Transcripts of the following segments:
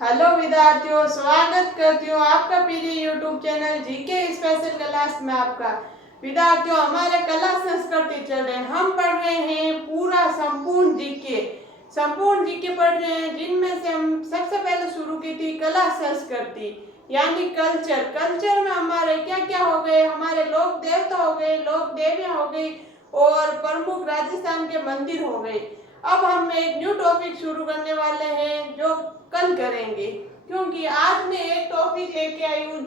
Hello विद्यार्थियों, स्वागत करती हूँ आपका PD YouTube channel GK special class में। आपका विद्यार्थियों, हमारे कला संस्कृति चल रहे हैं। हम पढ़ रहे हैं पूरा संपूर्ण जीके पढ़ रहे हैं, जिनमें से हम सबसे पहले शुरू की थी कला संस्कृति यानी कल्चर में हमारे क्या क्या हो गए, हमारे लोक देवता हो गए, लोक देवियां हो गई और प्रमुख राजस्थान के मंदिर हो गए। अब हम एक न्यू टॉपिक शुरू करने वाले हैं जो कल करेंगे, क्योंकि आज मैं एक टॉपिक लेके आई हूँ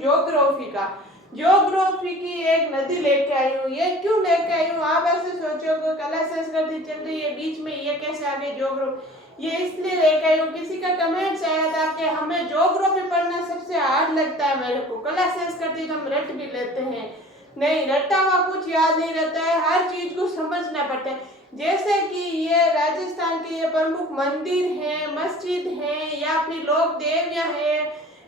ज्योग्राफी की एक नदी लेके आई हूँ। ये क्यों लेके आई हूँ, आप ऐसे सोचोगे कला संस्कृति चल रही है बीच में ये कैसे आ गई ज्योग्राफी। ये इसलिए लेके आई हूँ, किसी का कमेंट्स आया था कि हमें ज्योग्राफी पढ़ना सबसे हार्ड लगता है। मेरे को कला संस्कृति तो हम रट भी लेते हैं, नहीं रटा हुआ कुछ याद नहीं रहता है, हर चीज को समझना पड़ता है। जैसे कि ये राजस्थान के ये प्रमुख मंदिर हैं, मस्जिद हैं, या फिर लोक देवियां हैं,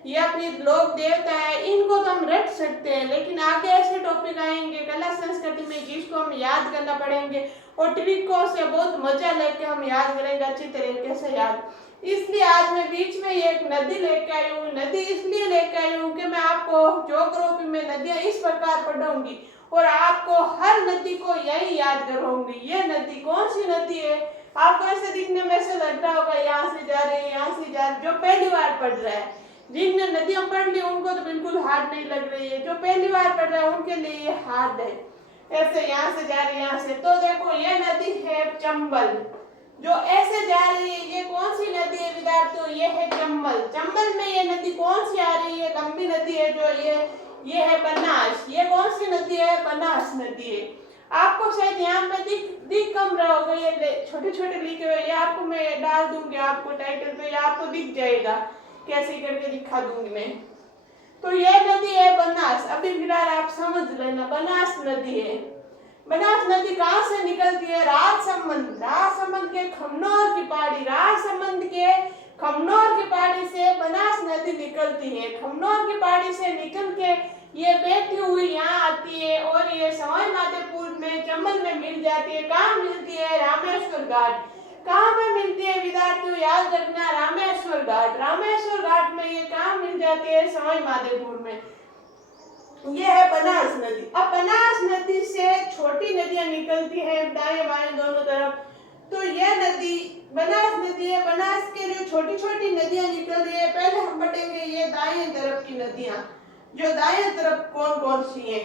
या फिर लोक देवता है, इनको तो हम रट सकते हैं। लेकिन आगे ऐसे टॉपिक आएंगे कला संस्कृति में जिसको हम याद करना पड़ेंगे और ट्रिकों से बहुत मजा लेके हम याद करेंगे, अच्छी तरीके से याद। इसलिए आज मैं बीच में एक नदी लेके आई हूँ। नदी इसलिए लेके आई हूँ कि मैं आपको ज्योग्राफी में नदियाँ इस प्रकार पढ़ाऊंगी और आपको हर नदी को यही याद करवाऊंगी। ये नदी कौन सी नदी है, आपको ऐसे दिखने में ऐसे लग रहा होगा यहाँ से जा रही है, यहाँ से जा रही। जो पहली बार पढ़ रहा है, जिनने नदियाँ पढ़ ली उनको तो बिल्कुल हार्ड नहीं लग रही है, जो पहली बार पढ़ रहा है उनके लिए ये हार्ड है। ऐसे यहाँ से जा रही है, यहाँ से। तो देखो ये नदी है चंबल, जो ऐसे जा रही है। ये कौन सी नदी है विद्यार्थियों, ये है चंबल। चंबल में ये नदी कौन सी आ रही है, लंबी नदी है जो ये है बनास। ये कौन सी नदी है, बनास नदी है। आपको शायद यहाँ पे दिख कम रहा होगा, ये छोटे छोटे लिखे हुए, ये आपको मैं डाल दूंगी आपको टाइटल पे, ये आपको दिख जाएगा, कैसे करके दिखा दूंगी मैं। तो ये नदी है बनास। अभी फिलहाल आप समझ लेना बनास नदी है। बनास नदी कहाँ से निकलती है, राजसमंद के खमनोर की पहाड़ी, राजसमंद के खमनोर की पहाड़ी से बनास नदी निकलती है। खमनोर की पहाड़ी से निकल के ये बहती हुई यहाँ आती है और ये सवाई माधोपुर में चंबल में मिल जाती है। कहाँ मिलती है, रामेश्वर घाट। कहाँ पे मिलती है विद्यार्थियों, याद रखना, रामेश्वर घाट। रामेश्वर घाट में ये कहाँ मिल जाती है, सवाई माधोपुर में। ये है बनास नदी। अब बनास नदी से छोटी नदियां निकलती हैं दाएं बाएं दोनों तरफ। तो यह नदी बनास नदी है। बनास के जो छोटी छोटी नदियां निकल रही है, पहले हम पढ़ेंगे ये दाएं तरफ की नदियां। जो दाएं तरफ कौन कौन सी है,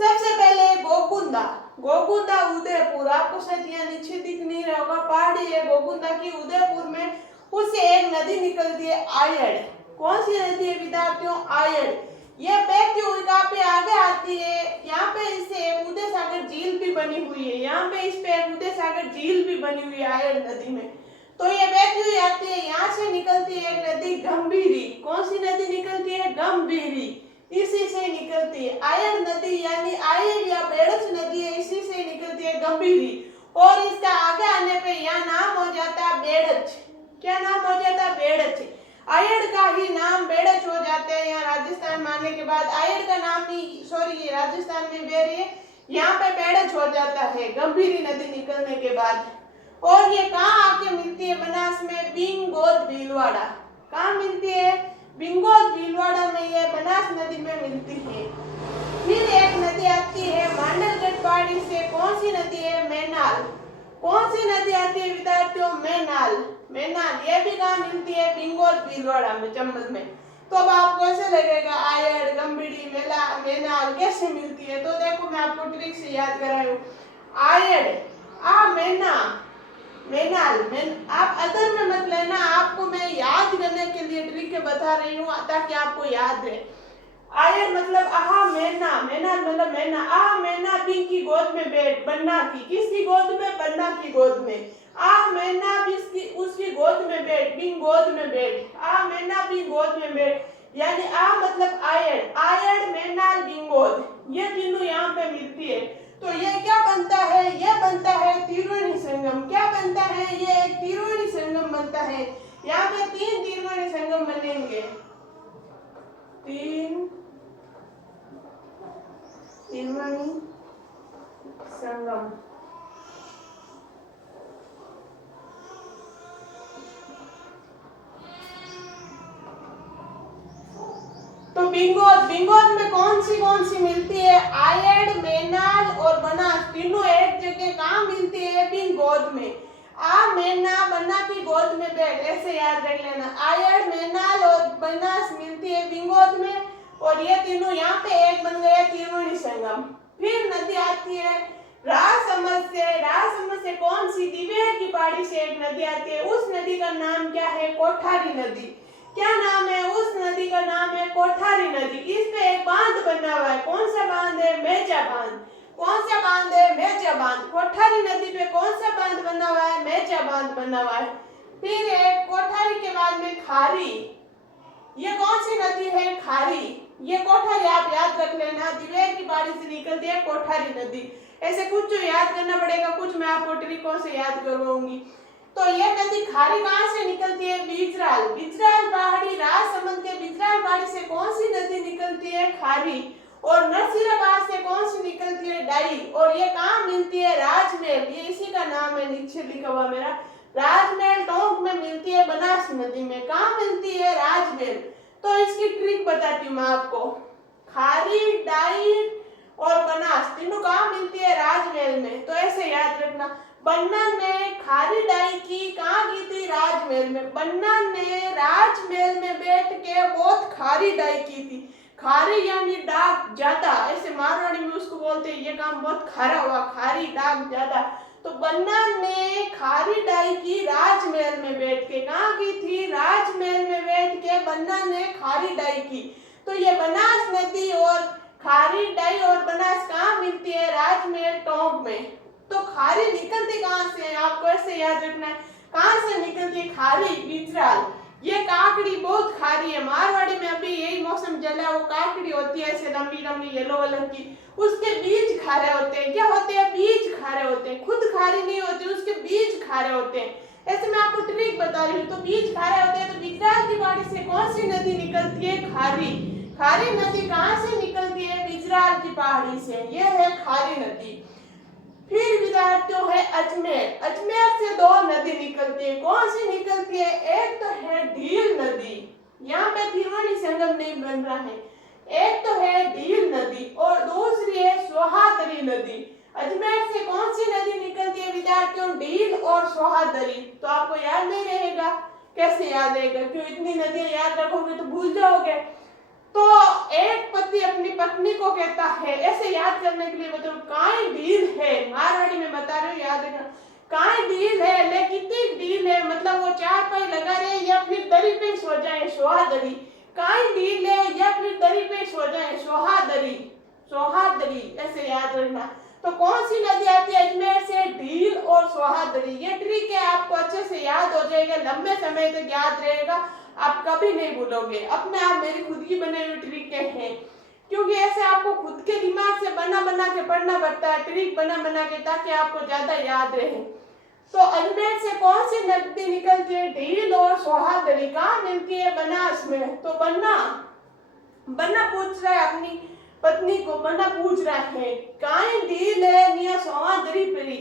सबसे पहले गोकुंदा। गोकुंदा उदयपुर, आपको शायद यहाँ नीचे दिख नहीं रहा होगा, पहाड़ी है गोकुंदा की उदयपुर में। उससे एक नदी निकलती है आयड़। कौन सी नदी है विद्यार्थियों, आयड़। ये बहती हुई कहाँ पे आगे आती है, यहाँ पे इससे उदय सागर झील भी बनी हुई है। यहाँ पे इस पे उदय सागर झील भी बनी हुई है आयड़ नदी में। तो ये बहती हुई आती है, यहाँ से निकलती है एक नदी गंभीरी। कौन सी नदी निकलती है, गंभीरी, इसी से निकलती है। आयड़ नदी यानी आयड़ या बेड़च नदी है, इसी से निकलती है गंभीरी। और इसका आगे आने पे यह नाम हो जाता है बेड़च। क्या नाम हो जाता है, बेड़च। आयड़ का ही नाम बेड़च हो जाता है। यहाँ राजस्थान में आने के बाद आयड़ का नाम ही, सॉरी ये राजस्थान में बह रही है, यहाँ पे बेड़च हो जाता है गंभीरी नदी निकलने के बाद। और ये कहाँ आके मिलती है, बनास में बिंगोद भीलवाड़ा। कहाँ मिलती है, बिंगोद भीलवाड़ा में ये बनास नदी में मिलती है। फिर एक नदी आती है मांडलगढ़ पहाड़ी से। कौन सी नदी है, मैनाल। कौन सी नदी आती है विद्यार्थियों, मैनाल। मैनाल ये भी कहाँ मिलती है, बिंगोद भीलवाड़ा में, चंबल में। तो अब आपको ऐसे लगेगा आयड़ गंभीरी मैनाल कैसे मिलती है। तो देखो मैं आपको ट्रिक से याद करा रही हूँ। आयड़ मैना मैनाल आप अदर में मत लेना, आपको मैं याद करने के लिए ट्रिक बता रही हूँ ताकि आपको याद रहे। आयड़ मतलब आहा मैना, मैना मतलब मैना। आहा मैना बिंग की गोद में बैठ, बन्ना की, किसकी गोद में, बन्ना की गोद में। आ मैना उसकी गोद में बैठ, बिंग गोद में बैठ। आ मैना बिंग गोद में बैठ, यानी आ मतलब आयड़, आयड़ मैनाल बिंगोद, ये तीनों यहाँ पे मिलती है। तो ये क्या बनता है, ये बनता है त्रिवेणी संगम। क्या बनता है, ये एक त्रिवेणी संगम बनता है। यहाँ पे 3 त्रिवेणी संगम बनेंगे, 3 त्रिवेणी संगम। बिंगोद, बिंगोद में कौन सी मिलती है? आयड, मेनाल और बनास, तीनों एक जगह कहाँ मिलती है? बिंगोद में। आ मेना बना की गोद में बैठ, ऐसे याद रख लेना। आयड, मेनाल और बनास मिलती है बिंगोद में, और ये तीनों यहाँ पे एक बन गए त्रिवेणी संगम। फिर नदी आती है राजसमंद से। राजसमंद से कौन सी? दिव्य की पहाड़ी से एक नदी आती है, उस नदी का नाम क्या है? कोठारी नदी। क्या नाम है? उस नदी का नाम है कोठारी नदी। इस पे एक बांध बना हुआ है, कौन सा बांध है? मेचा बांध। कौन सा बांध है? मेचा बांध। कोठारी नदी पे कौन सा बांध बना हुआ है? मेचा बांध बना हुआ है। फिर एक कोठारी के बाद में खारी, ये कौन सी नदी है? खारी। ये कोठारी आप याद रख लेना, दिव्य की पहाड़ी से निकलती है कोठारी नदी। ऐसे कुछ जो याद करना पड़ेगा, कुछ मैं आपको ट्रिकों से याद करवाऊंगी। तो ये नदी खारी कहाँ से निकलती है? बिजराल। बिजराल पहाड़ी, राजसमंद के बिजराल पहाड़ी से कौन सी नदी निकलती है? खारी। और नरसिंहराबाद से कौन सी निकलती है? डाई। और ये कहाँ मिलती है? राजमहल, ये इसी का नाम है, नीचे लिखा हुआ मेरा। राजमहल टोंक में मिलती है, बनास नदी में। कहाँ मिलती है? राजमहल। तो इसकी ट्रिक बताती हूँ मैं आपको। खारी, डाई और बनास तीनों कहाँ मिलती है? राजमहल में। तो ऐसे याद रखना। बन्ना ने खारी डाई की कहाँ की थी? राजमहल में। बन्ना ने राजमहल में बैठ के बहुत खारी डाई की थी। खारी यानी डाक ज्यादा, ऐसे मारवाड़ी में उसको बोलते हैं, ये काम बहुत खारा हुआ, खारी डाक ज्यादा। तो बन्ना ने खारी डाई की राजमहल में बैठ के। कहाँ की थी? राजमहल में बैठ के बन्ना ने खारी डाई की। तो ये बनास नदी और खारी डाई और बनास कहाँ मिलती है? राजमहल टोंक में। तो खारी निकलती कहाँ से है? आपको ऐसे याद रखना है, कहाँ से निकलती है खारी? बिजराल। ये काकड़ी बहुत खारी है, मारवाड़ी में अभी यही मौसम चला है, वो काकड़ी होती है ऐसे लंबी लंबी येलो कलर की, उसके बीज खारे होते हैं। क्या होते हैं? बीज खारे होते हैं, खुद खारी नहीं होती, उसके बीज खारे होते हैं। ऐसे मैं आपको ट्रिक बता रही हूँ। तो बीज खारे होते हैं। तो बिजराल की पहाड़ी से कौन सी नदी निकलती है? खारी। खारी नदी कहाँ से निकलती है? बिजराल की पहाड़ी से, ये है खारी नदी। फिर विद्यार्थियों है अजमेर। अजमेर से दो नदी निकलती है, कौन सी निकलती है? एक तो है ढील नदी, यहाँ पे त्रिवेणी संगम नहीं बन रहा है। एक तो है ढील नदी और दूसरी है सोहादरी नदी। अजमेर से कौन सी नदी निकलती है विद्यार्थियों? ढील और सोहादरी। तो आपको याद नहीं रहेगा, कैसे याद रहेगा? क्यों इतनी नदियां याद रखोगे तो भूल जाओगे। तो एक पति अपनी पत्नी को कहता है, ऐसे याद करने के लिए बताओ, काई ढील है, मारवाड़ी में बता रहे हो, याद रखना। काई ढील है, ले कितनी ढील है, मतलब वो चार पाई लगा रहे या फिर दरी पे सो जाए, सोहादरी। काई ढील है या फिर दरी पे सो जाए, सोहादरी। सोहादरी ऐसे याद रखना। तो कौन सी नदी आती है अजमेर से? ढील और सोहादरी। ये ट्रिक है, आपको अच्छे से याद हो जाएगा, लंबे समय तक याद रहेगा, आप कभी नहीं भूलोगे। अपने आप मेरी खुद की बने हुई ट्रिकें हैं, क्योंकि ऐसे आपको खुद के दिमाग से बना बना के पढ़ना पड़ता है, ट्रिक बना बना के, ताकि आपको ज्यादा याद रहे। तो अजमेर से कौन सी नदी निकलती है? ढील और सोहादरी। कहाँ मिलती है? बनास में। तो बन्ना पूछ रहा है अपनी पत्नी को, बन्ना पूछ रहा है काई ढील है निया सोहादरी परी,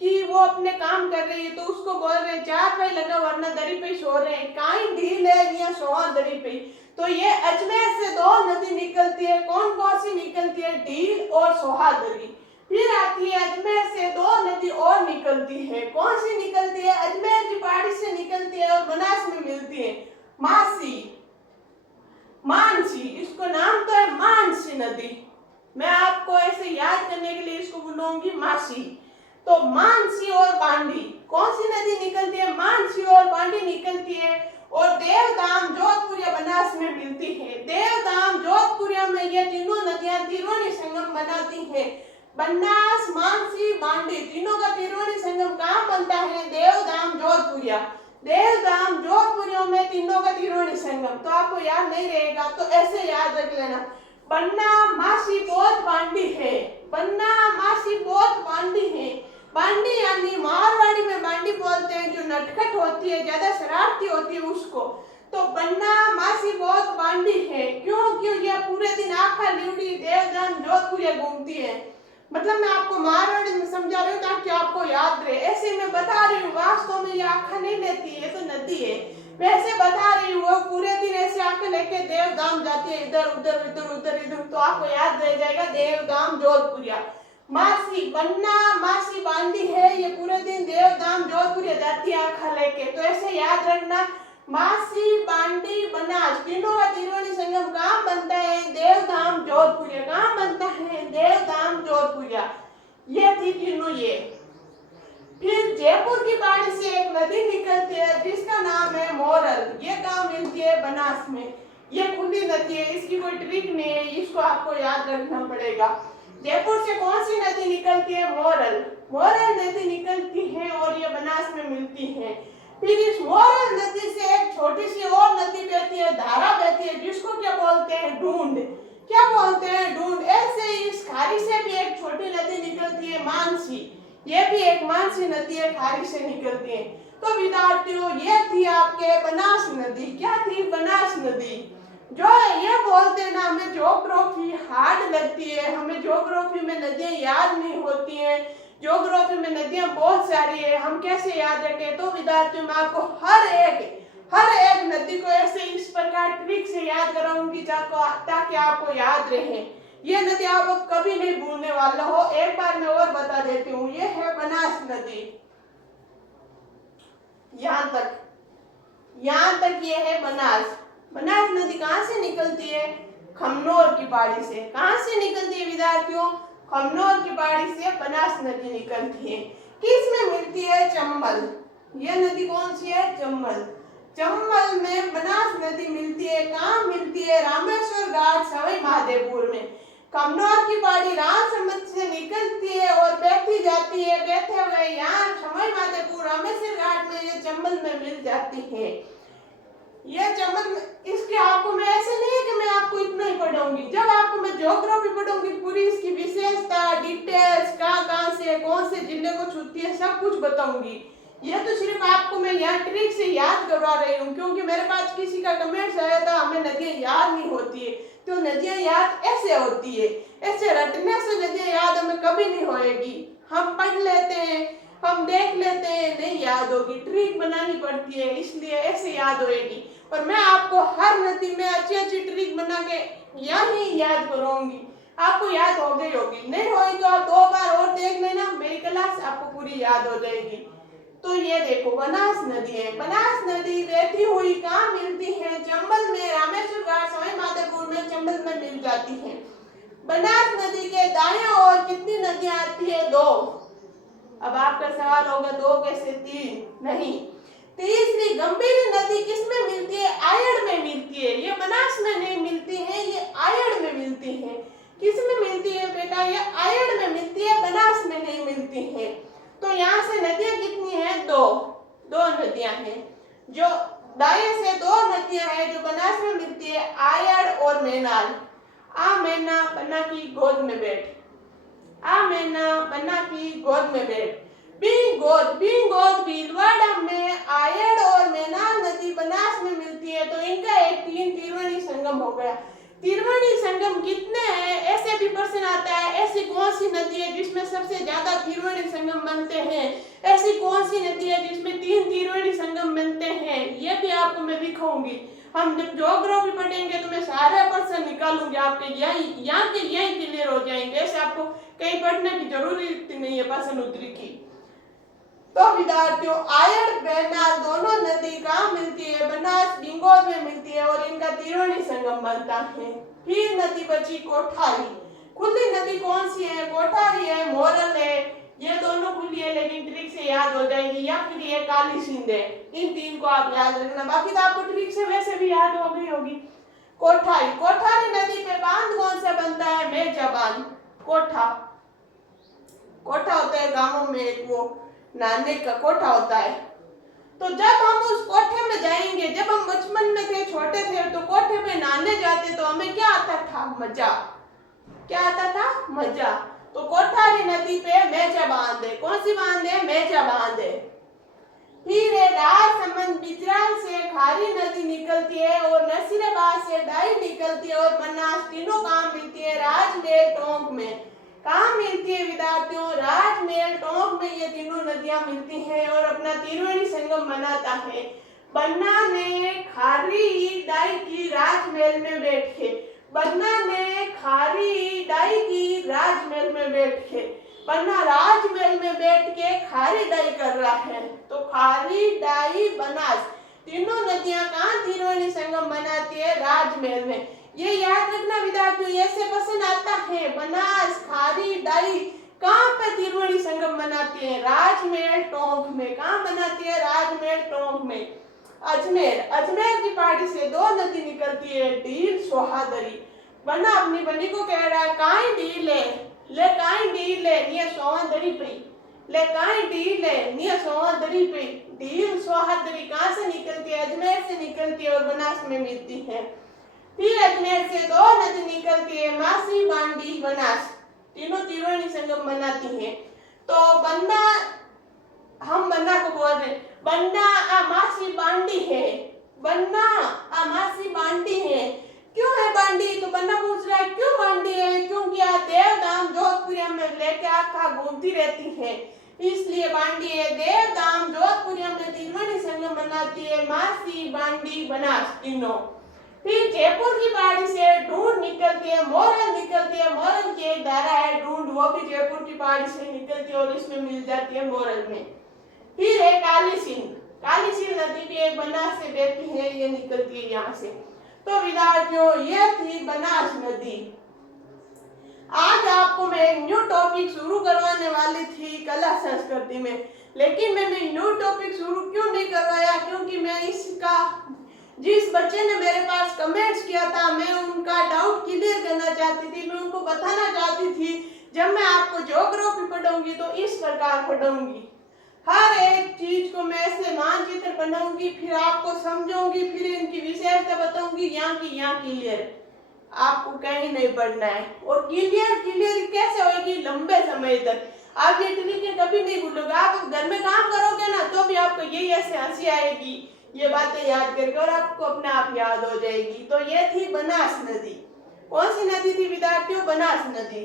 कि वो अपने काम कर रही है, तो उसको बोल रहे चार पाई लगा वरना दरी पे सो रहे हैं, काई ढील है या सोहा दरी पे। तो ये अजमेर से दो नदी निकलती है, कौन कौन सी निकलती है? ढील और सोहादरी। फिर आती है अजमेर से दो नदी और निकलती है, कौन सी निकलती है? अजमेर की पहाड़ी से निकलती है और बनास में मिलती है, मासी, मानसी। इसको नाम तो है मानसी नदी, मैं आपको ऐसे याद करने के लिए इसको बुलाऊंगी मासी। तो मानसी और बांडी, कौन सी नदी निकलती है? मानसी और बांडी निकलती है, और देवधाम जोधपुरिया बनास में मिलती है। देवधाम जोधपुरिया में ये तीनों नदियां त्रिवेणी संगम बनाती है। बनास, मानसी, बांडी तीनों का त्रिवेणी संगम कहाँ बनता है? देवधाम जोधपुरिया। देवधाम जोधपुरिया में तीनों का त्रिवेणी संगम। तो आपको याद नहीं रहेगा, तो ऐसे याद रख लेना, बन्ना मासी बहुत बांडी है, बन्ना मासी बहुत बांडी है। बांडी यानी मारवाड़ी में बांडी बोलते हैं, जो नटखट होती है, ज्यादा शरारती होती है उसको। तो बन्ना मासी बहुत बांडी है, क्यों? क्यों ये पूरे दिन आखा ल्यूडी देवदान जोधपुरिया घूमती है। मतलब मैं आपको मारवाड़ी में समझा रही हूँ ताकि आपको याद रहे, ऐसे मैं बता रही हूँ, वास्तव में ये आखा नहीं लेती है, ये तो नदी है। मैं ऐसे बता रही हूँ, वो पूरे दिन ऐसे आके लेके देवधाम जाती है, इधर उधर इधर उधर इधर, तो आपको याद रह जाएगा देवधाम जोधपुरिया। मासी बन्ना मासी बांडी है, ये पूरे दिन देवधाम जोधपुरिया जाती है आखा लेके, तो ऐसे याद रखना। मासी बांडी बनास तीनों का त्रिवेणी संगम कहाँ बनता है? देवधाम जोधपुरिया। कहाँ बनता है? देवधाम जोधपुरिया। ये थी तीनों ये। फिर जयपुर की पहाड़ी से एक नदी निकलती है जिसका नाम है मोरल। ये कहाँ मिलती है? बनास में। ये खुली नदी है, इसकी कोई ट्रिक नहीं है, इसको आपको याद रखना पड़ेगा। जयपुर से कौन सी नदी निकलती है? मोरल। मोरल नदी निकलती है और ये बनास में मिलती है। फिर इस मोरल नदी से एक छोटी सी और नदी बहती है, धारा बहती है, जिसको क्या बोलते हैं? ढूंढ। क्या बोलते हैं? ढूंढ। ऐसे ही इस खाड़ी से भी एक छोटी नदी निकलती है, मानसी। ये भी एक मानसी नदी है, खाड़ी से निकलती है। तो विद्यार्थियों, ये थी आपके बनास नदी। क्या थी? बनास नदी। जो ये बोलते हैं ना, हमें ज्योग्राफी हार्ड लगती है, हमें ज्योग्राफी में नदियां याद नहीं होती हैं, ज्योग्राफी में नदियां बहुत सारी है, हम कैसे याद रखें? तो विद्यार्थियों, मैं आपको हर एक नदी को ऐसे इस प्रकार ट्रिक से याद कराऊंगी ताकि आपको याद रहे। ये नदी आप कभी नहीं भूलने वाला हो। एक बार मैं और बता देती हूँ, ये है बनास नदी। यहाँ तक ये है बनास। बनास नदी कहाँ से निकलती है? खमनोर की पहाड़ी से। कहाँ से निकलती है विद्यार्थियों? खमनोर की पहाड़ी से बनास नदी निकलती है। किस में मिलती है? चंबल। यह नदी कौन सी है? चंबल। चंबल में बनास नदी मिलती है। कहाँ मिलती है? रामेश्वर घाट सवाई माधोपुर में। खमनोर की पहाड़ी रामसमुद्र से निकलती है और बहती जाती है, बहते हुए यहाँ सवाई माधोपुर रामेश्वर घाट में ये चंबल में मिल जाती है। ये चंबल इसके आपको मैं ऐसे नहीं है कि मैं आपको इतना ही पढ़ाऊंगी, जब आपको मैं ज्योग्राफी पढ़ाऊंगी पूरी इसकी विशेषता डिटेल्स कहाँ से कौन से जिले को छूती है सब कुछ बताऊंगी। ये तो सिर्फ आपको मैं यहाँ ट्रिक से याद करवा रही हूँ, क्योंकि मेरे पास किसी का कमेंट्स आया था हमें नदियाँ याद नहीं होती है, तो नदियाँ याद ऐसे होती है, ऐसे रटने से नदियाँ याद हमें कभी नहीं होएगी। हम पढ़ लेते हैं, हम देख लेते हैं, नहीं याद होगी, ट्रिक बनानी पड़ती है, इसलिए ऐसे याद होएगी। और मैं आपको हर नदी में अच्छी अच्छी ट्रिक बना के यही याद कराऊंगी, आपको याद हो गई होगी, नहीं होगी तो आप 2 बार और देख लेना, मेरी क्लास आपको पूरी याद हो जाएगी। तो ये देखो बनास नदी है। बनास नदी बहती हुई कहाँ मिलती है? चंबल में, रामेश्वर घाट सवाई माधोपुर में चंबल में मिल जाती है। बनास नदी के दाएं ओर कितनी नदियां आती है? 2। अब आपका सवाल होगा 2 कैसे 3? नहीं, तीसरी गंभीर नदी किसमें मिलती है? आयड़ में मिलती है। ये बनास में नहीं मिलती है, ये आयड़ में मिलती है। किसमें मिलती है बेटा? ये आयड़ में मिलती है, बनास में नहीं मिलती है। तो यहाँ से नदियां कितनी हैं? 2 नदियां हैं। जो दाएं से 2 नदियां हैं जो बनास में मिलती है, आयड़ और मेनाल। आ मैना बन्ना की गोद में बैठ, आ मैना बन्ना की गोद में बैठ। बिंगोद भीलवाड़ा में आयड़ और मेनाल नदी बनास में मिलती है, तो इनका एक 3 त्रिवेणी संगम हो गया। त्रिवेणी संगम कितने हैं? ऐसे भी प्रश्न आता है, ऐसी कौन सी नदी है जिसमें सबसे ज्यादा त्रिवेणी संगम बनते हैं? ऐसी कौन सी नदी है जिसमें 3 त्रिवेणी संगम बनते हैं? ये भी आपको मैं दिखाऊंगी। हम जब ज्योग्राफी पढ़ेंगे तो मैं सारे प्रश्न निकालूंगी आपके, यहाँ के यही क्लियर हो जाएंगे, ऐसे आपको कहीं पढ़ने की जरूरत नहीं है प्रश्न उत्तरी की। तो विद्यार्थियों, आयड़ बेनाल दोनों नदी कहाँ मिलती है? बनास बिंगोद में मिलती है और इनका त्रिवेणी संगम बनता है। फिर नदी बची कोठारी। खुली नदी कौन सी है? कोठारी है, मोरल है, ये दोनों खुली है लेकिन ट्रिक से याद हो जाएगी, या फिर ये काली सिंध है। इन 3 को आप याद रखना, बाकी तो आपको ट्रिक से वैसे भी याद हो गई होगी। कोठारी नदी पे बांध कौन सा बनता है? मेजा बांध। कोठा होता है गांवों में, एक वो नाने का कोठा होता है। तो जब हम उस कोठे में जाएंगे, जब हम बचपन में थे, छोटे थे, तो कोठे पे नहाने जाते तो हमें क्या आता था? मजा। क्या आता था? मजा। तो कोठारी नदी पे मेजा बांध है। कौन सी बांध है? मेजा बांध है। फिर राजसमंद बिजराल से खारी नदी निकलती है और नसीराबाद से डाई निकलती है और बनास तीनों कहाँ मिलती है? राजमेर टोंक में। कहाँ मिलती है विद्यार्थियों? राजमेर टोंक में ये तीनों नदियां मिलती हैं और अपना त्रिवेणी संगम बनाता है। बन्ना ने राजमहल में बैठ के। बन्ना ने खारी डाई की राजमहल में बैठ के। बन्ना राजमहल में बैठ के खारी डाई कर रहा है। तो खारी डाई बनास तीनों नदियां कहाँ त्रिवेणी संगम बनाती है? राजमहल में। ये याद रखना विद्यार्थियों, ऐसे क्वेश्चन आता है। बनास खारी डाई कहाँ पे त्रिवेणी संगम बनाती है? राजमहल टोंक में। कहाँ बनाती है? राजमहल टोंक में। अजमेर, अजमेर की पहाड़ी से दो नदी निकलती है, डील सोहादरी। बन्ना अपनी बनी को कह रहा है काई डील है, ले काई डील है निया सोहादरी पे, ले काई डील है निया सोहादरी पे। डील सोहादरी कहाँ से निकलती है? अजमेर से निकलती है और बनास में मिलती है। फिर अजमेर से दो नदी निकलती है, मासी बांडी बनास, तीनों त्रिवेणी संगम बनाती हैं। तो बन्ना, हम बन्ना को बोल रहे हैं बन्ना मासी बांडी है, बन्ना मासी बांडी है। क्यों है बांडी? तो बन्ना पूछ रहा है क्यों बांडी है? क्योंकि देवदाम जोधपुरिया में लेके आखा घूमती रहती है, इसलिए बांडी है। देवदाम जोधपुरिया में त्रिवेणी संगम बनाती है, मासी बांडी बनास तीनों। फिर जयपुर की पहाड़ी से ढूंढ निकलती है, मोरल निकलती है। मोरल की एक धारा है ढूंढ, वो भी जयपुर की पहाड़ी से निकलती है और इसमें मिल जाती है मोरल में। फिर है काली सिंध, काली सिंध नदी भी एक बनास से बहती है, ये निकलती है यहाँ से। तो विद्यार्थियों ये थी बनास नदी। आज आपको मैं एक न्यू टॉपिक शुरू करवाने वाली थी कला संस्कृति में, लेकिन मैंने न्यू टॉपिक शुरू क्यों नहीं करवाया? क्योंकि मैं इसका, जिस बच्चे ने मेरे पास कमेंट्स किया था, मैं उनका डाउट क्लियर करना चाहती थी। मैं उनको बताना चाहती थी जब मैं आपको ज्योग्राफी पढ़ाऊंगी तो इस प्रकार पढ़ाऊंगी, हर एक चीज को मैं ऐसे मानचित्र बनाऊंगी, फिर आपको समझाऊंगी, फिर इनकी विशेषता बताऊंगी। यहाँ की क्लियर, आपको कहीं नहीं पढ़ना है। और क्लियर कैसे होगी? लंबे समय तक आप ये तरीके कभी नहीं भूलोगे। आप घर में काम करोगे ना तो भी आपको यही ऐसे हंसी आएगी, ये बातें याद करके, और आपको अपने आप याद हो जाएगी। तो ये थी बनास नदी। कौन सी नदी थी विद्यार्थियों? बनास नदी।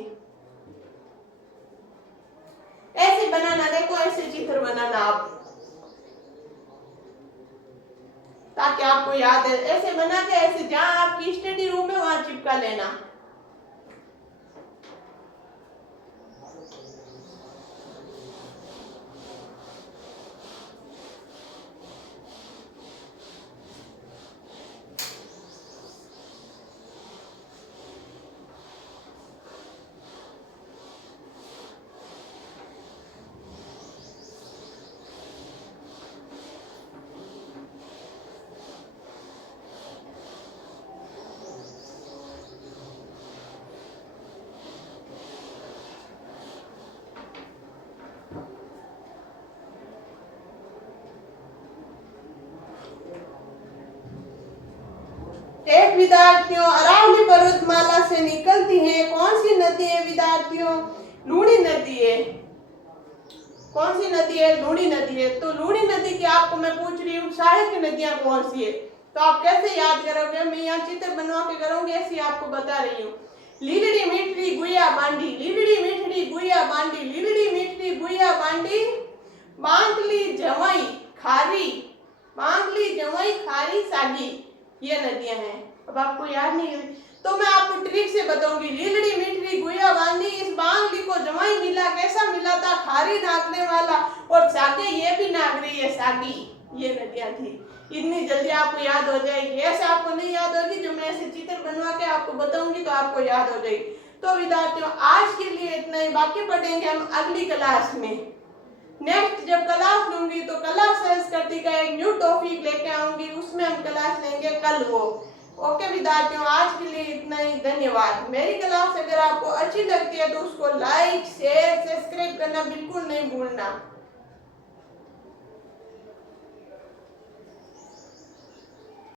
ऐसे बनाना, देखो ऐसे चित्र बनाना आप, ताकि आपको याद है। ऐसे बना के ऐसे जहां आपकी स्टडी रूम है वहां चिपका लेना। एक विद्यार्थियों अरावली पर्वतमाला से निकलती है, कौन सी नदी है विद्यार्थियों? लूणी नदी है। कौन सी नदी है? लूणी नदी है। तो लूणी नदी की आपको मैं पूछ रही हूँ सहायक नदियां कौन सी है? तो आप कैसे याद करोगे? मैं यहाँ चित्र बनवा के करूंगी, ऐसी आपको बता रही हूँ। लीलड़ी मीठड़ी गुइया बांडी, लीलड़ी मीठड़ी गुइया बांडी, लीलड़ी मीठड़ी गुइया बांडी, बांकली जवाई खारी, बांकली जवाई खारी सागी, ये नदियां हैं। अब आपको याद नहीं है तो मैं आपको ट्रिक से बताऊंगी। लीलड़ी मीठड़ी गुइया बांधी, इस बांगली को जवाई मिला, कैसा मिला था? खारी नागने वाला, और सागे ये भी नाग रही है, सागी, ये नदियां थी। इतनी जल्दी आपको याद हो जाएगी, ऐसे आपको नहीं याद होगी। जो मैं ऐसे चित्र बनवा के आपको बताऊंगी तो आपको याद हो जाएगी। तो विद्यार्थियों आज के लिए इतना ही, बाकी पढ़ेंगे हम अगली क्लास में। नेक्स्ट जब क्लास लूंगी तो कला संस्कृति का एक न्यू टॉपिक लेके आऊंगी, उसमें हम क्लास लेंगे कल वो। ओके विद्यार्थियों, आज के लिए इतना ही, धन्यवाद। मेरी क्लास अगर आपको अच्छी लगती है तो उसको लाइक शेयर सब्सक्राइब करना बिल्कुल नहीं भूलना।